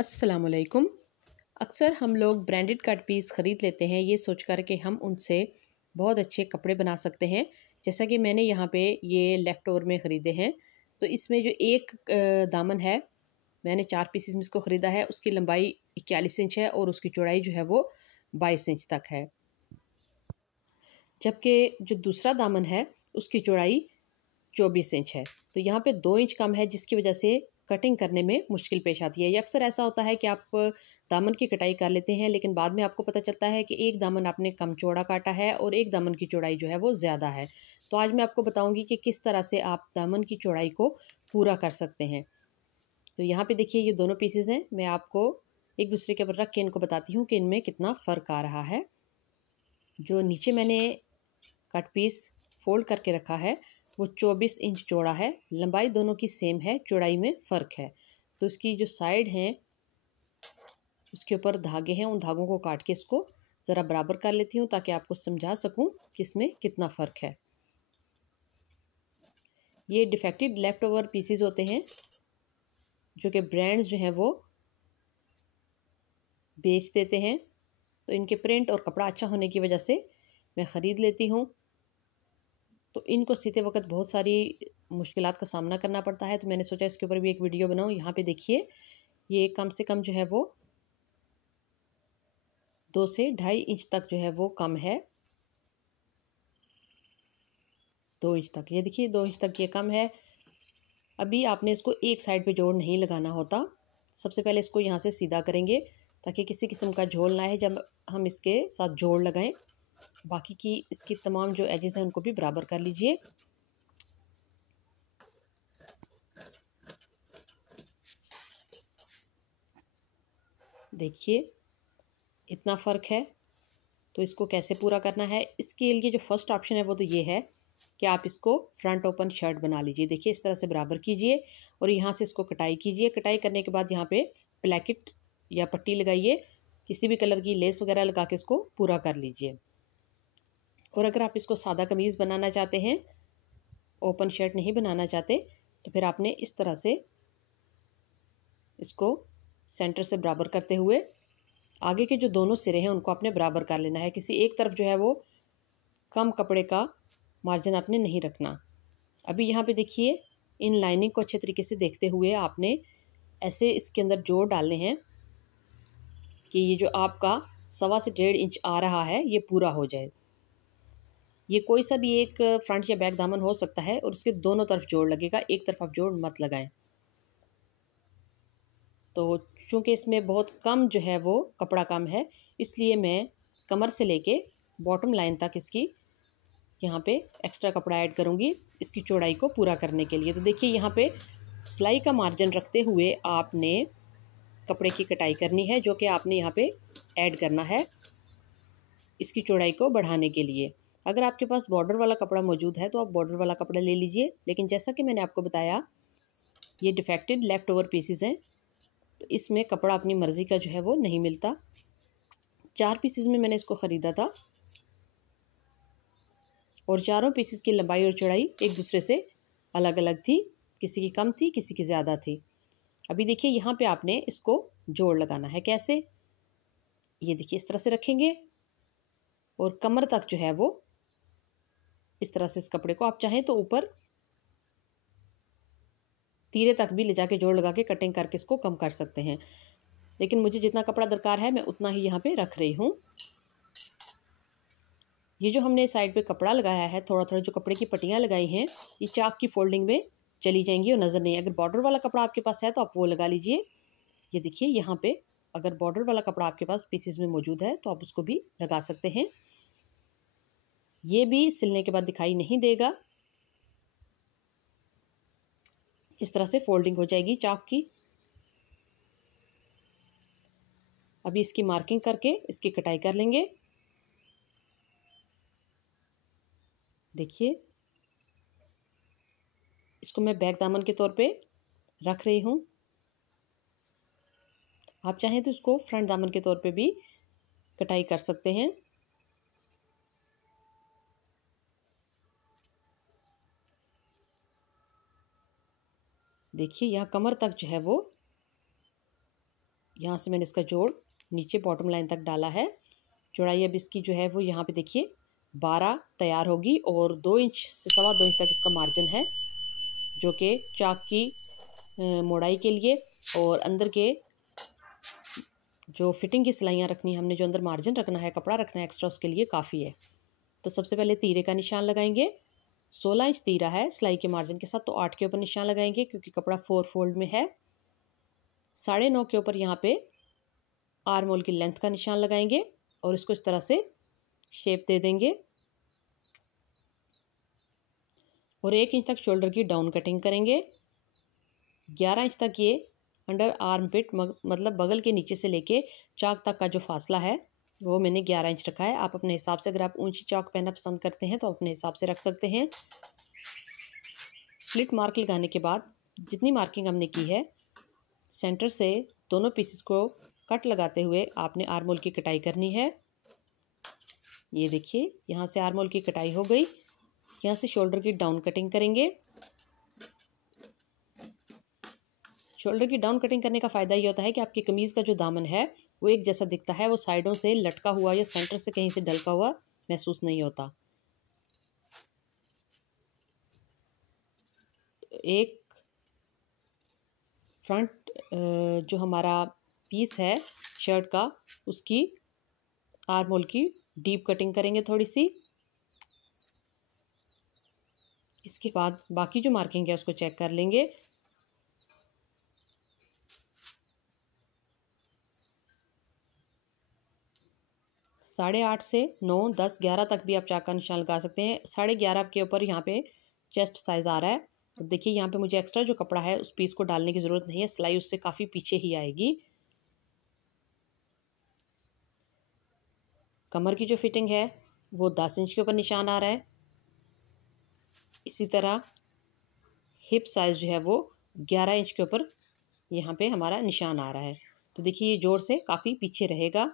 अस्सलाम वालेकुम। अक्सर हम लोग ब्रांडेड कट पीस ख़रीद लेते हैं ये सोचकर कि हम उनसे बहुत अच्छे कपड़े बना सकते हैं। जैसा कि मैंने यहाँ पे ये लेफ़्ट ओवर में ख़रीदे हैं, तो इसमें जो एक दामन है, मैंने 4 पीसेस में इसको ख़रीदा है। उसकी लंबाई 41 इंच है और उसकी चौड़ाई जो है वो 22 इंच तक है। जबकि जो दूसरा दामन है उसकी चौड़ाई 24 इंच है। तो यहाँ पे 2 इंच कम है, जिसकी वजह से कटिंग करने में मुश्किल पेश आती है। ये अक्सर ऐसा होता है कि आप दामन की कटाई कर लेते हैं, लेकिन बाद में आपको पता चलता है कि एक दामन आपने कम चौड़ा काटा है और एक दामन की चौड़ाई जो है वो ज़्यादा है। तो आज मैं आपको बताऊँगी कि किस तरह से आप दामन की चौड़ाई को पूरा कर सकते हैं। तो यहाँ पे देखिए ये दोनों पीसेज़ हैं। मैं आपको एक दूसरे के ऊपर रख के इनको बताती हूँ कि इनमें कितना फ़र्क आ रहा है। जो नीचे मैंने कट पीस फ़ोल्ड करके रखा है वो 24 इंच चौड़ा है। लंबाई दोनों की सेम है, चौड़ाई में फ़र्क है। तो इसकी जो साइड हैं उसके ऊपर धागे हैं, उन धागों को काट के इसको ज़रा बराबर कर लेती हूँ ताकि आपको समझा सकूँ कि इसमें कितना फ़र्क है। ये डिफेक्टेड लेफ़्ट ओवर पीसेस होते हैं जो कि ब्रांड्स जो हैं वो बेच देते हैं। तो इनके प्रिंट और कपड़ा अच्छा होने की वजह से मैं ख़रीद लेती हूँ। तो इनको सीते वक्त बहुत सारी मुश्किलात का सामना करना पड़ता है, तो मैंने सोचा इसके ऊपर भी एक वीडियो बनाऊँ। यहाँ पे देखिए ये कम से कम जो है वो 2 से 2.5 इंच तक जो है वो कम है। 2 इंच तक, ये देखिए 2 इंच तक ये कम है। अभी आपने इसको एक साइड पे जोड़ नहीं लगाना होता। सबसे पहले इसको यहाँ से सीधा करेंगे ताकि किसी किस्म का झोल ना आए जब हम इसके साथ जोड़ लगाएं। बाकी की इसकी तमाम जो एजेस हैं उनको भी बराबर कर लीजिए। देखिए इतना फ़र्क है। तो इसको कैसे पूरा करना है, इसके लिए जो फर्स्ट ऑप्शन है वो तो ये है कि आप इसको फ्रंट ओपन शर्ट बना लीजिए। देखिए इस तरह से बराबर कीजिए और यहाँ से इसको कटाई कीजिए। कटाई करने के बाद यहाँ पे प्लेकेट या पट्टी लगाइए, किसी भी कलर की लेस वगैरह लगा के इसको पूरा कर लीजिए। और अगर आप इसको सादा कमीज़ बनाना चाहते हैं, ओपन शर्ट नहीं बनाना चाहते, तो फिर आपने इस तरह से इसको सेंटर से बराबर करते हुए आगे के जो दोनों सिरे हैं उनको आपने बराबर कर लेना है। किसी एक तरफ जो है वो कम कपड़े का मार्जिन आपने नहीं रखना। अभी यहाँ पे देखिए इन लाइनिंग को अच्छे तरीके से देखते हुए आपने ऐसे इसके अंदर जोड़ डालने हैं कि ये जो आपका 1.25 से 1.5 इंच आ रहा है ये पूरा हो जाए। ये कोई सा भी एक फ्रंट या बैक दामन हो सकता है और उसके दोनों तरफ जोड़ लगेगा, एक तरफ आप जोड़ मत लगाएं। तो चूँकि इसमें बहुत कम जो है वो कपड़ा कम है, इसलिए मैं कमर से लेके बॉटम लाइन तक इसकी यहाँ पे एक्स्ट्रा कपड़ा ऐड करूँगी इसकी चौड़ाई को पूरा करने के लिए। तो देखिए यहाँ पे सिलाई का मार्जिन रखते हुए आपने कपड़े की कटाई करनी है, जो कि आपने यहाँ पे ऐड करना है इसकी चौड़ाई को बढ़ाने के लिए। अगर आपके पास बॉर्डर वाला कपड़ा मौजूद है तो आप बॉर्डर वाला कपड़ा ले लीजिए, लेकिन जैसा कि मैंने आपको बताया ये डिफेक्टेड लेफ़्ट ओवर पीसेस हैं, तो इसमें कपड़ा अपनी मर्ज़ी का जो है वो नहीं मिलता। 4 पीसेस में मैंने इसको ख़रीदा था और चारों पीसेस की लंबाई और चौड़ाई एक दूसरे से अलग अलग थी, किसी की कम थी, किसी की ज़्यादा थी। अभी देखिए यहाँ पे आपने इसको जोड़ लगाना है। कैसे, ये देखिए इस तरह से रखेंगे और कमर तक जो है वो इस तरह से इस कपड़े को आप चाहें तो ऊपर तीरे तक भी ले जाके जोड़ लगा के कटिंग करके इसको कम कर सकते हैं, लेकिन मुझे जितना कपड़ा दरकार है मैं उतना ही यहाँ पे रख रही हूँ। ये जो हमने साइड पे कपड़ा लगाया है, थोड़ा थोड़ा जो कपड़े की पट्टियाँ लगाई हैं, ये चाक की फोल्डिंग में चली जाएंगी और नज़र नहीं। अगर बॉर्डर वाला कपड़ा आपके पास है तो आप वो लगा लीजिए। ये देखिए यहाँ पे अगर बॉर्डर वाला कपड़ा आपके पास पीसेस में मौजूद है तो आप उसको भी लगा सकते हैं। ये भी सिलने के बाद दिखाई नहीं देगा, इस तरह से फोल्डिंग हो जाएगी चाक की। अभी इसकी मार्किंग करके इसकी कटाई कर लेंगे। देखिए इसको मैं बैक दामन के तौर पे रख रही हूँ। आप चाहें तो इसको फ्रंट दामन के तौर पे भी कटाई कर सकते हैं। देखिए यहाँ कमर तक जो है वो यहाँ से मैंने इसका जोड़ नीचे बॉटम लाइन तक डाला है। चौड़ाई अब इसकी जो है वो यहाँ पे देखिए 12 तैयार होगी और 2 इंच से 2.25 इंच तक इसका मार्जिन है, जो कि चाक की मोड़ाई के लिए और अंदर के जो फिटिंग की सिलाइयाँ रखनी है हमने, जो अंदर मार्जिन रखना है, कपड़ा रखना है एक्स्ट्रा, उसके लिए काफ़ी है। तो सबसे पहले तीरे का निशान लगाएंगे। 16 इंच तीरा है सिलाई के मार्जिन के साथ, तो 8 के ऊपर निशान लगाएंगे क्योंकि कपड़ा 4 फोल्ड में है। 9.5 के ऊपर यहाँ पे आर्म होल की लेंथ का निशान लगाएंगे और इसको इस तरह से शेप दे देंगे और 1 इंच तक शोल्डर की डाउन कटिंग करेंगे। 11 इंच तक ये अंडर आर्म पिट मतलब बगल के नीचे से लेके चाक तक का जो फासला है वो मैंने 11 इंच रखा है। आप अपने हिसाब से, अगर आप ऊंची चाक पहनना पसंद करते हैं तो अपने हिसाब से रख सकते हैं। स्लिट मार्क लगाने के बाद जितनी मार्किंग हमने की है, सेंटर से दोनों पीसेस को कट लगाते हुए आपने आर्म होल की कटाई करनी है। ये देखिए, यहाँ से आर्म होल की कटाई हो गई। यहाँ से शोल्डर की डाउन कटिंग करेंगे। शोल्डर की डाउन कटिंग करने का फ़ायदा ये होता है कि आपकी कमीज़ का जो दामन है वो एक जैसा दिखता है, वो साइडों से लटका हुआ या सेंटर से कहीं से ढलका हुआ महसूस नहीं होता। एक फ्रंट जो हमारा पीस है शर्ट का, उसकी आर्म होल की डीप कटिंग करेंगे थोड़ी सी। इसके बाद बाकी जो मार्किंग है उसको चेक कर लेंगे। साढ़े 8 से 9, 10, 11 तक भी आप चाक का निशान लगा सकते हैं। 11.5 के ऊपर यहाँ पे चेस्ट साइज़ आ रहा है। अब देखिए, यहाँ पे मुझे एक्स्ट्रा जो कपड़ा है उस पीस को डालने की ज़रूरत नहीं है, सिलाई उससे काफ़ी पीछे ही आएगी। कमर की जो फिटिंग है वो 10 इंच के ऊपर निशान आ रहा है। इसी तरह हिप साइज़ जो है वो 11 इंच के ऊपर यहाँ पे हमारा निशान आ रहा है। तो देखिए, ये जोड़ से काफ़ी पीछे रहेगा।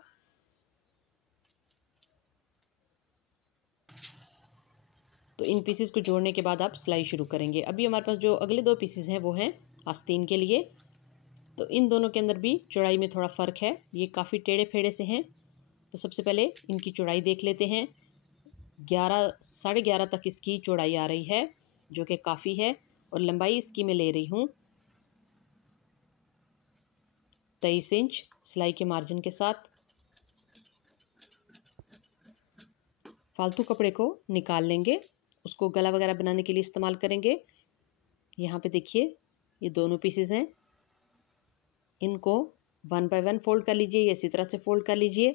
तो इन पीसेस को जोड़ने के बाद आप सिलाई शुरू करेंगे। अभी हमारे पास जो अगले 2 पीसेस हैं वो हैं आस्तीन के लिए। तो इन दोनों के अंदर भी चौड़ाई में थोड़ा फ़र्क है, ये काफ़ी टेढ़े फेढ़े से हैं। तो सबसे पहले इनकी चौड़ाई देख लेते हैं। 11, 11.5 तक इसकी चौड़ाई आ रही है, जो कि काफ़ी है। और लंबाई इसकी मैं ले रही हूँ 23 इंच सिलाई के मार्जिन के साथ। फालतू कपड़े को निकाल लेंगे, उसको गला वगैरह बनाने के लिए इस्तेमाल करेंगे। यहाँ पे देखिए, ये दोनों पीसेस हैं, इनको 1 बाय 1 फोल्ड कर लीजिए या इसी तरह से फोल्ड कर लीजिए।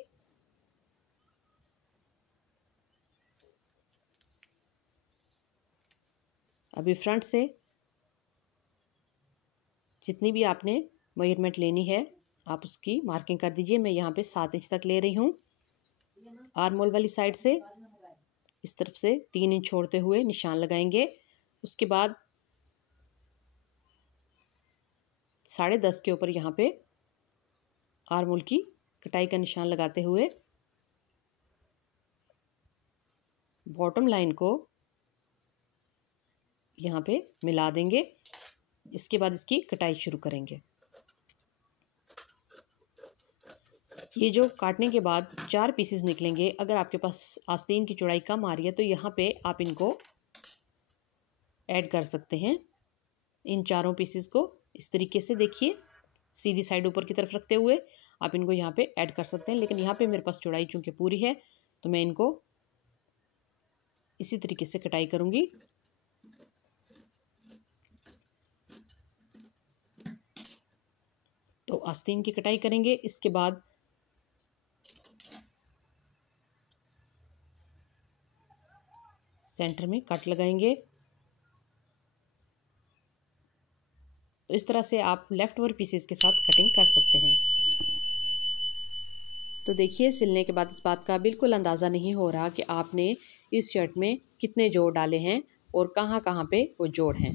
अभी फ्रंट से जितनी भी आपने मेजरमेंट लेनी है आप उसकी मार्किंग कर दीजिए। मैं यहाँ पे 7 इंच तक ले रही हूँ। आर्म होल वाली साइड से इस तरफ से 3 इंच छोड़ते हुए निशान लगाएंगे। उसके बाद 10.5 के ऊपर यहाँ पे आर्म होल की कटाई का निशान लगाते हुए बॉटम लाइन को यहाँ पे मिला देंगे। इसके बाद इसकी कटाई शुरू करेंगे। ये जो काटने के बाद 4 पीसेस निकलेंगे, अगर आपके पास आस्तीन की चौड़ाई कम आ रही है तो यहाँ पे आप इनको ऐड कर सकते हैं। इन चारों पीसेस को इस तरीके से देखिए, सीधी साइड ऊपर की तरफ रखते हुए आप इनको यहाँ पे ऐड कर सकते हैं। लेकिन यहाँ पे मेरे पास चौड़ाई चूँकि पूरी है तो मैं इनको इसी तरीके से कटाई करूँगी। तो आस्तीन की कटाई करेंगे। इसके बाद सेंटर में कट लगाएंगे। तो इस तरह से आप लेफ्ट ओवर पीसेस के साथ कटिंग कर सकते हैं। तो देखिए, सिलने के बाद इस बात का बिल्कुल अंदाज़ा नहीं हो रहा कि आपने इस शर्ट में कितने जोड़ डाले हैं और कहाँ कहाँ पे वो जोड़ हैं।